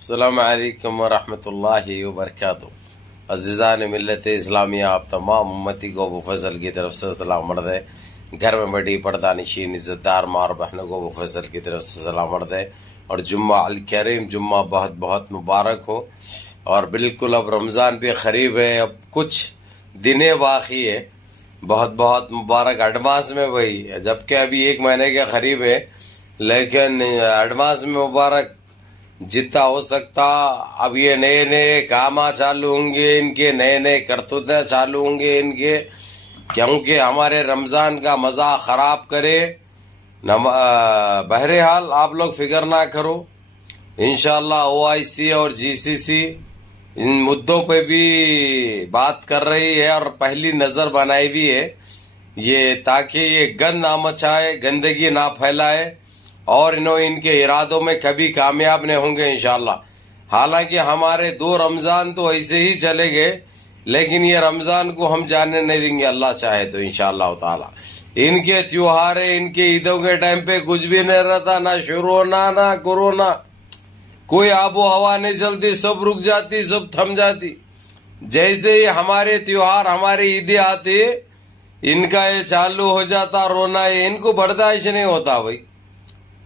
अस्सलामु अलैकुम वरहमतुल्लाहि वबरकातुहू। अज़ीज़ान मिल्लत इस्लामिया, आप तमाम उम्मती को अबू फजल की तरफ से सलाम अर्ज़ है। घर में बड़ी पर्दानिशीन इज़्ज़तदार माँ और बहनों को अबू फजल की तरफ से सलाम अर्ज़ है। और जुम्मा अल करीम, जुम्मा बहुत बहुत मुबारक हो। और बिल्कुल अब रमज़ान भी क़रीब है, अब कुछ दिने बाकी है। बहुत बहुत मुबारक एडवांस में भाई, जबकि अभी 1 महीने के करीब है, लेकिन एडवांस में मुबारक जितना हो सकता। अब ये नए नए काम चालू होंगे, इनके नए नए करतूते चालू होंगे इनके, क्योंकि हमारे रमज़ान का मज़ा ख़राब करे। बहरहाल आप लोग फिक्र ना करो, इंशाअल्लाह OIC और GCC इन मुद्दों पे भी बात कर रही है और पहली नज़र बनाई भी है, ये ताकि ये गंद ना मचाए, गंदगी ना फैलाए और इनके इरादों में कभी कामयाब नहीं होंगे इंशाअल्लाह। हालांकि हमारे 2 रमज़ान तो ऐसे ही चले गए, लेकिन ये रमज़ान को हम जाने नहीं देंगे, अल्लाह चाहे तो इंशाअल्लाह ताला। इनके त्योहार, इनके ईदों के टाइम पे कुछ भी नहीं रहता, ना शुरू होना ना कोरोना, कोई आबो हवा नहीं चलती, सब रुक जाती, सब थम जाती। जैसे ही हमारे त्योहार, हमारे ईदें आती, इनका ये चालू हो जाता रोना। ये इनको बर्दाश्त नहीं होता भाई,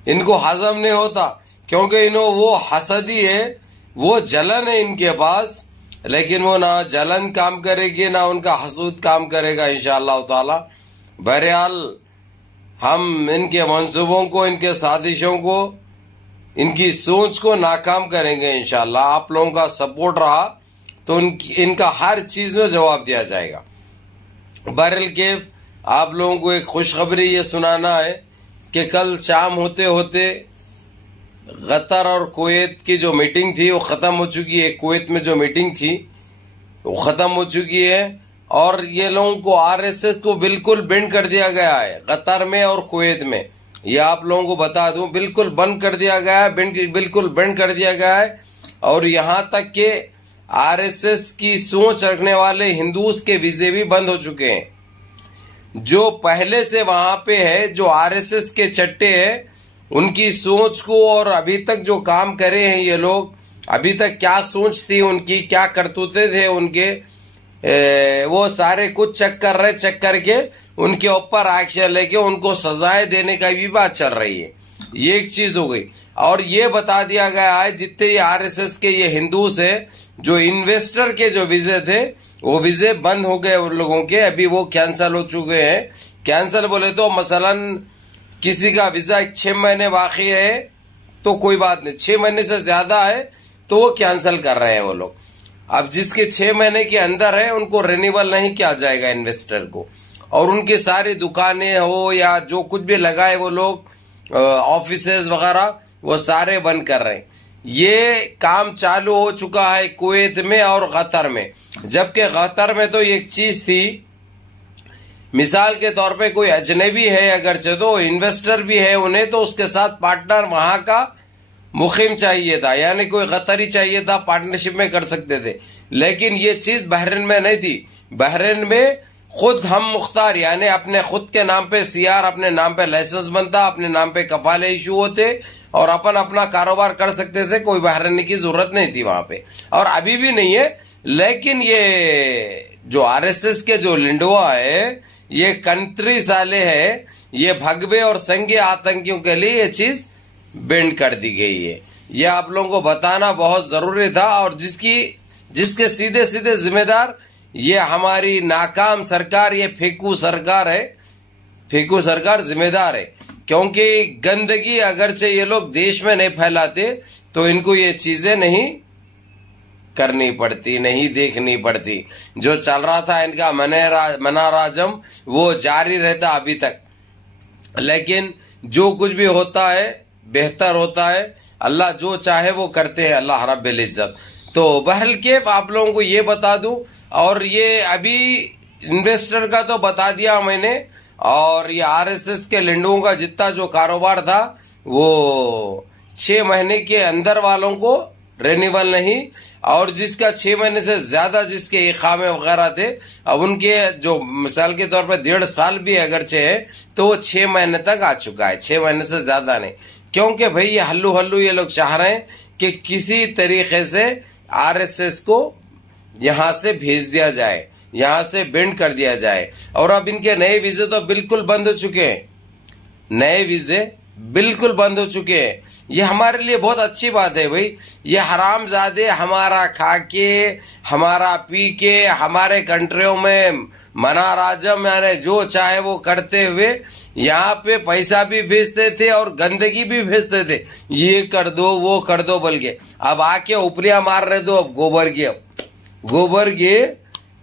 इनको हजम नहीं होता, क्योंकि वो हसदी है, वो जलन है इनके पास। लेकिन वो ना जलन काम करेगी, ना उनका हसूद काम करेगा इंशाअल्लाह ताला। बहरहाल हम इनके मंसूबों को, इनके साजिशों को, इनकी सोच को नाकाम करेंगे इंशाअल्लाह। आप लोगों का सपोर्ट रहा तो इनका हर चीज में जवाब दिया जाएगा। बहरहाल केफ आप लोगों को एक खुशखबरी ये सुनाना है कि कल शाम होते होते कतर और कुवैत की जो मीटिंग थी वो ख़त्म हो चुकी है। कुवैत में जो मीटिंग थी वो ख़त्म हो चुकी है और ये लोगों को RSS को बिल्कुल बैंड कर दिया गया है कतर में और कुवैत में। ये आप लोगों को बता दूं, बिल्कुल बंद कर दिया गया है, बिल्कुल बैंड कर दिया गया है। और यहाँ तक कि RSS की सोच रखने वाले हिंदूज के वीजे भी बंद हो चुके हैं। जो पहले से वहां पे है, जो RSS के चट्टे हैं, उनकी सोच को और अभी तक जो काम करे हैं ये लोग, अभी तक क्या सोच थी उनकी, क्या करतूते थे उनके, वो सारे कुछ चेक कर रहे, चेक करके उनके ऊपर एक्शन लेके उनको सजाएं देने का भी बात चल रही है। ये एक चीज हो गई। और ये बता दिया गया है जितने ये RSS के ये हिंदूज है, जो इन्वेस्टर के जो वीजे थे वो वीजे बंद हो गए उन लोगों के, अभी वो कैंसिल हो चुके हैं। कैंसिल बोले तो मसलन किसी का वीजा 6 महीने बाकी है तो कोई बात नहीं, 6 महीने से ज्यादा है तो वो कैंसिल कर रहे हैं वो लोग। अब जिसके 6 महीने के अंदर है उनको रिन्यूअल नहीं किया जाएगा इन्वेस्टर को, और उनकी सारी दुकानें हो या जो कुछ भी लगाए वो लोग ऑफिसेज वगैरह वो सारे बंद कर रहे हैं। ये काम चालू हो चुका है कुवैत में और कतर में। जबकि कतर में तो एक चीज थी, मिसाल के तौर पे कोई अजनबी है अगरचे तो इन्वेस्टर भी है उन्हें, तो उसके साथ पार्टनर वहां का मुखिम चाहिए था, यानी कोई कतरी चाहिए था, पार्टनरशिप में कर सकते थे। लेकिन ये चीज बहरीन में नहीं थी। बहरीन में खुद हम मुख्तार, यानी अपने खुद के नाम पे CR, अपने नाम पे लाइसेंस बनता, अपने नाम पे कफाले इशू होते और अपन अपना कारोबार कर सकते थे, कोई बहरीन की जरूरत नहीं थी वहां पे, और अभी भी नहीं है। लेकिन ये जो RSS के जो लिंडुआ है, ये कंट्री साले है, ये भगवे और संघीय आतंकियों के लिए ये चीज बैंड कर दी गई है। ये आप लोगों को बताना बहुत जरूरी था। और जिसके सीधे सीधे जिम्मेदार ये हमारी नाकाम सरकार, ये फेकू सरकार है, फेकू सरकार जिम्मेदार है। क्योंकि गंदगी अगरचे ये लोग देश में नहीं फैलाते तो इनको ये चीजें नहीं करनी पड़ती, नहीं देखनी पड़ती। जो चल रहा था इनका मनाराजम वो जारी रहता अभी तक। लेकिन जो कुछ भी होता है बेहतर होता है, अल्लाह जो चाहे वो करते हैं, अल्लाह रब्बुल इज्जत। तो बहरहाल केफ आप लोगों को ये बता दूं, और ये अभी इन्वेस्टर का तो बता दिया मैंने, और ये RSS के लिंडुओं का जितना जो कारोबार था वो 6 महीने के अंदर वालों को रिन्यूअल नहीं, और जिसका 6 महीने से ज्यादा जिसके इकामे वगैरह थे, अब उनके जो मिसाल के तौर पर 1.5 साल भी अगरचे है तो वो 6 महीने तक आ चुका है, 6 महीने से ज्यादा नहीं। क्योंकि भाई ये हल्लू हल्लू ये लोग चाह रहे हैं कि किसी तरीके से आरएसएस को यहां से भेज दिया जाए, यहां से बेंड कर दिया जाए। और अब इनके नए वीजे तो बिल्कुल बंद हो चुके हैं, नए वीजे बिल्कुल बंद हो चुके हैं। ये हमारे लिए बहुत अच्छी बात है भाई। ये हरामजादे हमारा खा के, हमारा पी के, हमारे कंट्रियों में मना राजम यानी जो चाहे वो करते हुए यहाँ पे पैसा भी भेजते थे और गंदगी भी भेजते थे, ये कर दो वो कर दो बोल के। अब आके उपलियां मार रहे दो, अब गोबर के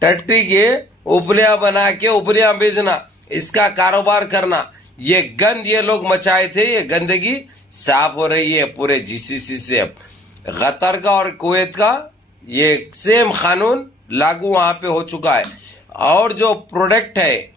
टट्टी के उपलियां बना के उपलियां बेचना, इसका कारोबार करना, ये गंद ये लोग मचाए थे। ये गंदगी साफ हो रही है पूरे जीसीसी से। अब कतर का और कुवैत का ये सेम कानून लागू वहां पे हो चुका है। और जो प्रोडक्ट है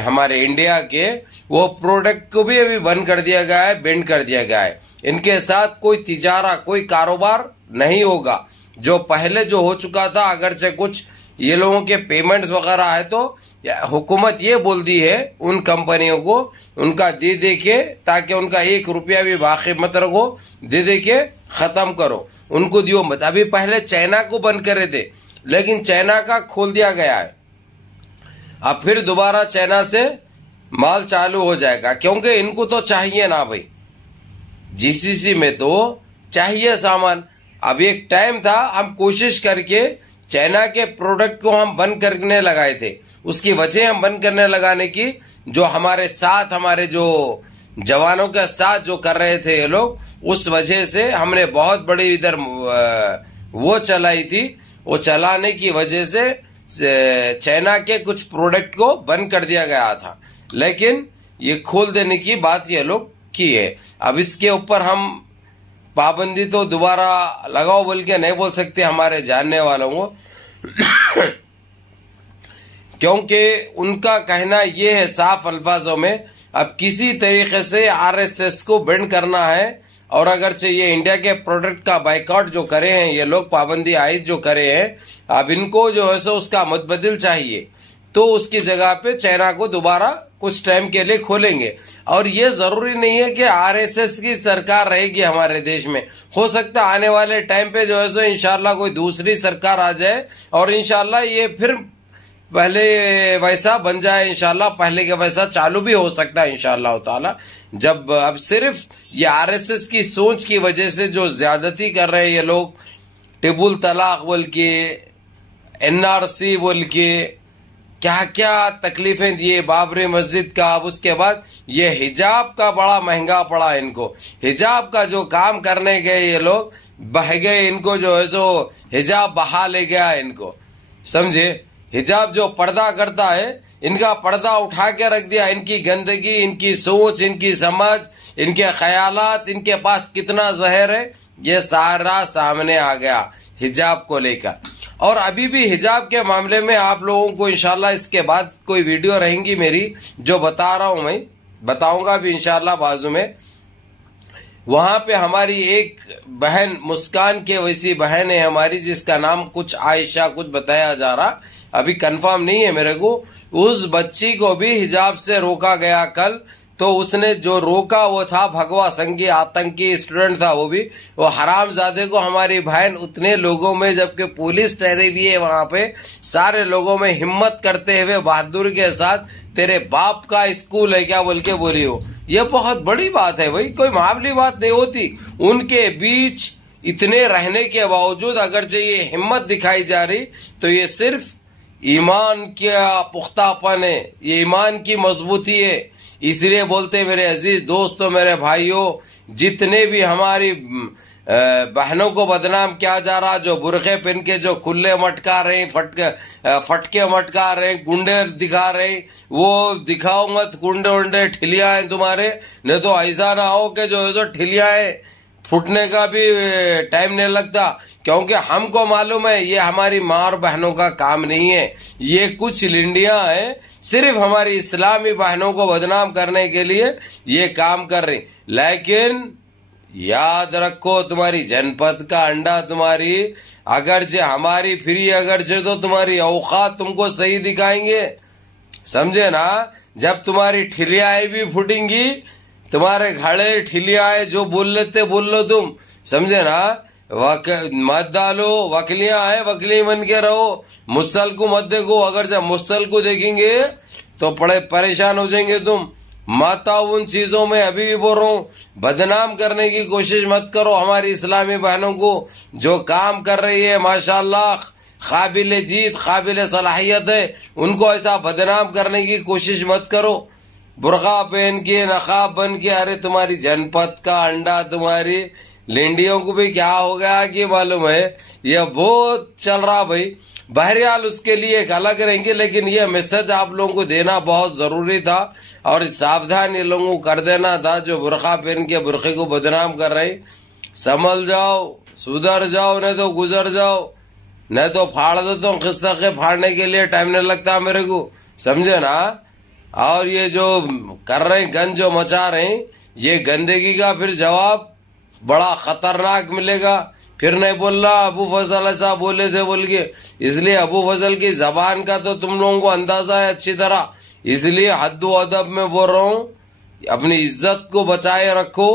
हमारे इंडिया के, वो प्रोडक्ट को भी अभी बंद कर दिया गया है, बेंड कर दिया गया है। इनके साथ कोई तिजारा, कोई कारोबार नहीं होगा। जो पहले जो हो चुका था, अगर से कुछ ये लोगों के पेमेंट्स वगैरह है तो हुकूमत ये बोल दी है उन कंपनियों को, उनका दे दे के, ताकि उनका 1 रुपया भी बाकी मत रखो, दे दे के खत्म करो, उनको दियो मत। अभी पहले चाइना को बंद करे थे, लेकिन चाइना का खोल दिया गया है। अब फिर दोबारा चाइना से माल चालू हो जाएगा, क्योंकि इनको तो चाहिए ना भाई, जीसीसी में तो चाहिए सामान। अब एक टाइम था हम कोशिश करके चाइना के प्रोडक्ट को हम बंद करने लगाए थे। उसकी वजह हम बंद करने लगाने की, जो हमारे साथ, हमारे जो जवानों के साथ जो कर रहे थे ये लोग, उस वजह से हमने बहुत बड़ी इधर वो चलाई थी। वो चलाने की वजह से चाइना के कुछ प्रोडक्ट को बंद कर दिया गया था, लेकिन ये खोल देने की बात ये लोग की है। अब इसके ऊपर हम पाबंदी तो दोबारा लगाओ बोल के नहीं बोल सकते हमारे जानने वालों को, क्योंकि उनका कहना यह है साफ अल्फाजों में, अब किसी तरीके से आरएसएस को बेंड करना है। और अगर से ये इंडिया के प्रोडक्ट का बाइकआउट जो करे हैं ये लोग, पाबंदी आयद जो करे हैं, अब इनको जो है सो उसका मुतबदिल चाहिए, तो उसकी जगह पे चाइना को दोबारा कुछ टाइम के लिए खोलेंगे। और ये जरूरी नहीं है कि आरएसएस की सरकार रहेगी हमारे देश में। हो सकता है आने वाले टाइम पे जो है सो इंशाल्लाह कोई दूसरी सरकार आ जाए और इंशाल्लाह ये फिर पहले वैसा बन जाए, इंशाल्लाह पहले के वैसा चालू भी हो सकता है इंशाल्लाह ताला। जब अब सिर्फ ये आरएसएस की सोच की वजह से जो ज्यादती कर रहे हैं ये लोग, टिबुल तलाक बोल के, एनआरसी बोल के, क्या क्या तकलीफें दिए बाबरी मस्जिद का। अब उसके बाद ये हिजाब का बड़ा महंगा पड़ा इनको। हिजाब का जो काम करने गए ये लोग बह गए, इनको जो है सो हिजाब बहा ले गया इनको, समझे। हिजाब जो पर्दा करता है, इनका पर्दा उठा के रख दिया। इनकी गंदगी, इनकी सोच, इनकी समझ, इनके ख्यालात, इनके पास कितना जहर है, ये सारा सामने आ गया हिजाब को लेकर। और अभी भी हिजाब के मामले में आप लोगों को इंशाल्लाह इसके बाद कोई वीडियो रहेंगी मेरी, जो बता रहा हूं, मैं बताऊंगा भी इंशाल्लाह बाजू में। वहां पे हमारी एक बहन, मुस्कान के वैसी बहन है हमारी, जिसका नाम कुछ आयशा कुछ बताया जा रहा, अभी कंफर्म नहीं है मेरे को। उस बच्ची को भी हिजाब से रोका गया कल। तो उसने जो रोका वो था भगवा संघी आतंकी स्टूडेंट था, वो भी वो हरामजादे को हमारी बहन उतने लोगों में, जबकि पुलिस ठहरी हुई है वहां पे, सारे लोगों में हिम्मत करते हुए बहादुरी के साथ तेरे बाप का स्कूल है क्या बोल के बोली हो। ये बहुत बड़ी बात है भाई, कोई मामूली बात नहीं होती। उनके बीच इतने रहने के बावजूद अगर जो ये हिम्मत दिखाई जा रही, तो ये सिर्फ ईमान का पुख्तापन है, ये ईमान की मजबूती है। इसलिए बोलते मेरे अजीज दोस्तों, मेरे भाइयों, जितने भी हमारी बहनों को बदनाम किया जा रहा, जो बुरखे पहन के जो खुले मटका रहे, फटके मटका रहे, गुंडे दिखा रहे, वो दिखाओ मत। गुंडे उंडे ठिलिया है तुम्हारे, नहीं तो ऐसा ना हो कि जो ठिलिया है फूटने का भी टाइम नहीं लगता। क्योंकि हमको मालूम है ये हमारी माँ और बहनों का काम नहीं है, ये कुछ लिंडियां हैं, सिर्फ हमारी इस्लामी बहनों को बदनाम करने के लिए ये काम कर रही। लेकिन याद रखो, तुम्हारी जनपद का अंडा तुम्हारी, अगर जे हमारी फ्री, अगर जे तो तुम्हारी औकात तुमको सही दिखाएंगे, समझे ना। जब तुम्हारी ठिलियाएं भी फूटेंगी तुम्हारे घड़े ठिलिया है, जो बोल लेते बोल लो तुम, समझे ना। मत डालो, वकलियां है, वकली बन के रहो। मुसल को मत देखो, अगर जब मुसल को देखेंगे तो बड़े परेशान हो जाएंगे तुम। मत आओ उन चीजों में, अभी भी बोल रहा हूँ। बदनाम करने की कोशिश मत करो हमारी इस्लामी बहनों को, जो काम कर रही है माशाल्लाह, काबिल दीद काबिल सलाहियत है, उनको ऐसा बदनाम करने की कोशिश मत करो। बुरखा पहन के नकाब बन के, अरे तुम्हारी जनपद का अंडा, तुम्हारी लेंडियों को भी क्या हो गया कि मालूम है, ये बहुत चल रहा भाई। बहरहाल उसके लिए एक अलग रहेंगे, लेकिन ये मैसेज आप लोगों को देना बहुत जरूरी था और सावधान ये लोगों को कर देना था जो बुरखा पहन के बुरखे को बदनाम कर रहे। संभल जाओ, सुधर जाओ, नहीं तो गुजर जाओ, नहीं तो फाड़ देता हूँ। खिस्ता के फाड़ने के लिए टाइम नहीं लगता मेरे को, समझे ना। और ये जो कर रहे गंज जो मचा रहे, ये गंदगी का फिर जवाब बड़ा खतरनाक मिलेगा। फिर नहीं बोल रहा अबू फजल ऐसा बोले थे बोल के, इसलिए अबू फजल की जबान का तो तुम लोगों को अंदाजा है अच्छी तरह, इसलिए हद व अदब में बोल रहा हूँ। अपनी इज्जत को बचाए रखो,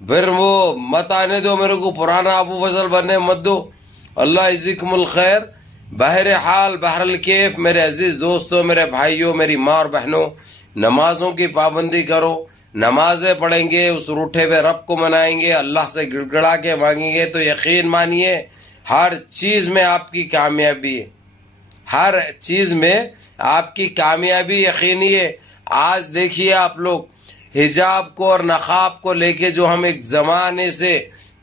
फिर वो मत आने दो मेरे को पुराना अबू फजल बनने मत दो। अल्लाह इज़्ज़िकुमुल खैर। बहरहाल बहरल केफ मेरे अजीज दोस्तों, मेरे भाइयों, मेरी माँ और बहनों, नमाजों की पाबंदी करो। नमाजें पढ़ेंगे, उस रूठे हुए रब को मनाएंगे, अल्लाह से गिड़गिड़ा के मांगेंगे, तो यकीन मानिए हर चीज में आपकी कामयाबी है, हर चीज में आपकी कामयाबी यकीनी है। आज देखिए आप लोग हिजाब को और नकाब को लेके जो हम एक जमाने से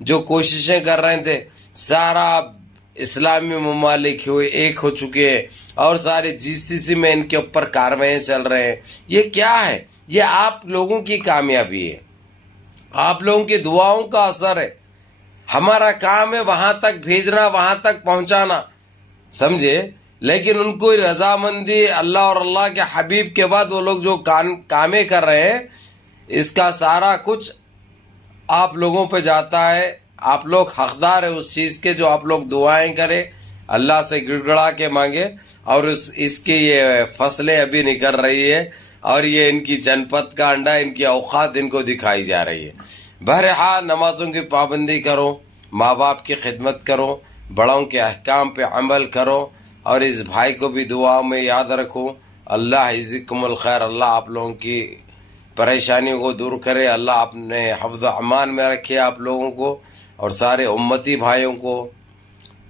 जो कोशिशें कर रहे थे, सारा इस्लामी ममालिक हुए एक हो चुके हैं और सारे जीसीसी में इनके ऊपर कार्रवाई चल रहे हैं। ये क्या है? ये आप लोगों की कामयाबी है, आप लोगों की दुआओं का असर है। हमारा काम है वहां तक भेजना, वहां तक पहुंचाना, समझे। लेकिन उनको रजामंदी अल्लाह और अल्लाह के हबीब के बाद वो लोग जो कामें कर रहे हैं, इसका सारा कुछ आप लोगों पे जाता है। आप लोग हकदार है उस चीज के, जो आप लोग दुआएं करें, अल्लाह से गिड़गिड़ा के मांगे। और इसकी ये फसलें अभी निकल रही है और ये इनकी जनपद का अंडा, इनकी औकात इनको दिखाई जा रही है। बहरहाल नमाजों की पाबंदी करो, माँ बाप की खिदमत करो, बड़ों के अहकाम पे अमल करो और इस भाई को भी दुआओं में याद रखो। अल्लाह इज़्ज़िकुमुल खैर। अल्लाह आप लोगों की परेशानियों को दूर करे, अल्लाह अपने हफ्ज़ अमान में रखे आप लोगों को और सारे उम्मती भाइयों को,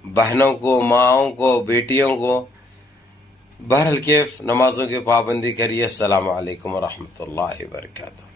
बहनों को, माँओं को, बेटियों को। बहरहाल केफ नमाजों की पाबंदी करिए। अस्सलामु अलैकुम व रहमतुल्लाहि व बरकातुहू।